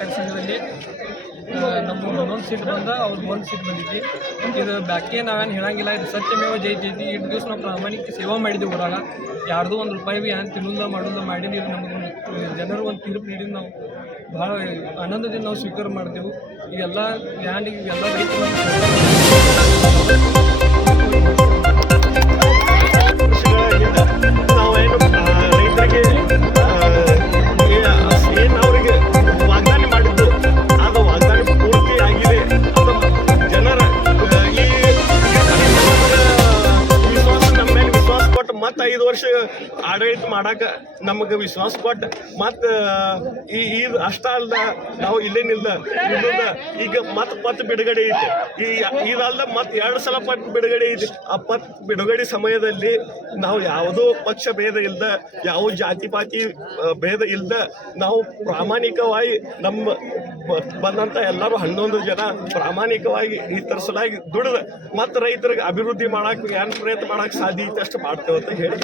ಸಹಕಾರ ಸಂಘದಲ್ಲಿ ನಮ್ಗೆ 11 ಸೀಟ್ ಬಂದ ಅವ್ರಿಗೆ 1 ಸೀಟ್ ಬಂದಿದ್ವಿ. ಇದು ಬ್ಯಾಕೆ ನಾವೇನು ಹೇಳಂಗಿಲ್ಲ, ಇದು ಸತ್ಯಮೇವ ಜಯತೈತಿ. ಇಷ್ಟು ದಿವಸ ನಾವು ಪ್ರಾಮಾಣಿಕ ಸೇವೆ ಮಾಡಿದ್ದೀವಿ ಊರಾಗ, ಯಾರ್ದು 1 ರೂಪಾಯಿ ಭೀ ಏನು ತಿನ್ನೋದ ಮಾಡೋದ ಮಾಡಿದ್ದು. ಇದು ನಮಗೆ ಜನರು ಒಂದು ತೀರ್ಪು ನೀಡಿದ್ದು ನಾವು ಭಾಳ ಆನಂದದಿಂದ ನಾವು ಸ್ವೀಕಾರ ಮಾಡ್ತೇವೆ. ಈಗೆಲ್ಲ ಲ್ಯಾಂಡಿಗೆ ಎಲ್ಲ ರೈತರು ಏನು ಅವರಿಗೆ ವಾಗ್ದಾನ ಮಾಡಿದ್ದು ಅದು ವಾಗ್ದಾನ ಪೂರ್ತಿ ಆಗಿದೆ. ಅದು ಜನರ ಈ ವಿಶ್ವಾಸ ನಮ್ಮ ಮೇಲೆ ವಿಶ್ವಾಸ ಕೊಟ್ಟು ಮತ್ತೆ 5 ವರ್ಷ ಆಡಳಿತ ಮಾಡಾಕ ನಮಗೆ ವಿಶ್ವಾಸ ಕೊಟ್ಟು ಮತ್ತು ಇದು ಅಷ್ಟ ಅಲ್ದ ನಾವು ಇಲ್ಲೇ ನಿಲ್ಲದ ಈಗ ಮತ್ತೆ ಪತ್ತು ಬಿಡುಗಡೆ ಐತೆ. ಇದಲ್ದ ಮತ್ತೆ 2 ಸಲ ಪಟ್ಟು ಬಿಡುಗಡೆ ಐತಿ. ಆ ಪತ್ತು ಬಿಡುಗಡೆ ಸಮಯದಲ್ಲಿ ನಾವು ಯಾವುದೋ ಪಕ್ಷ ಭೇದ ಇಲ್ದ, ಯಾವ ಜಾತಿ ಪಾತಿ ಭೇದ ಇಲ್ದ ನಾವು ಪ್ರಾಮಾಣಿಕವಾಗಿ ನಮ್ಮ ಬಂದಂಥ ಎಲ್ಲರೂ 11 ಜನ ಪ್ರಾಮಾಣಿಕವಾಗಿ ಈ ಥರ ಸಲಾಗಿ ದುಡಿದ ಮತ್ತು ರೈತರಿಗೆ ಅಭಿವೃದ್ಧಿ ಮಾಡಕ್ಕೆ ಏನು ಪ್ರಯತ್ನ ಮಾಡಕ್ಕೆ ಸಾಧ್ಯ ಐತೆ ಅಷ್ಟು ಮಾಡ್ತೇವೆ ಅಂತ ಹೇಳಿ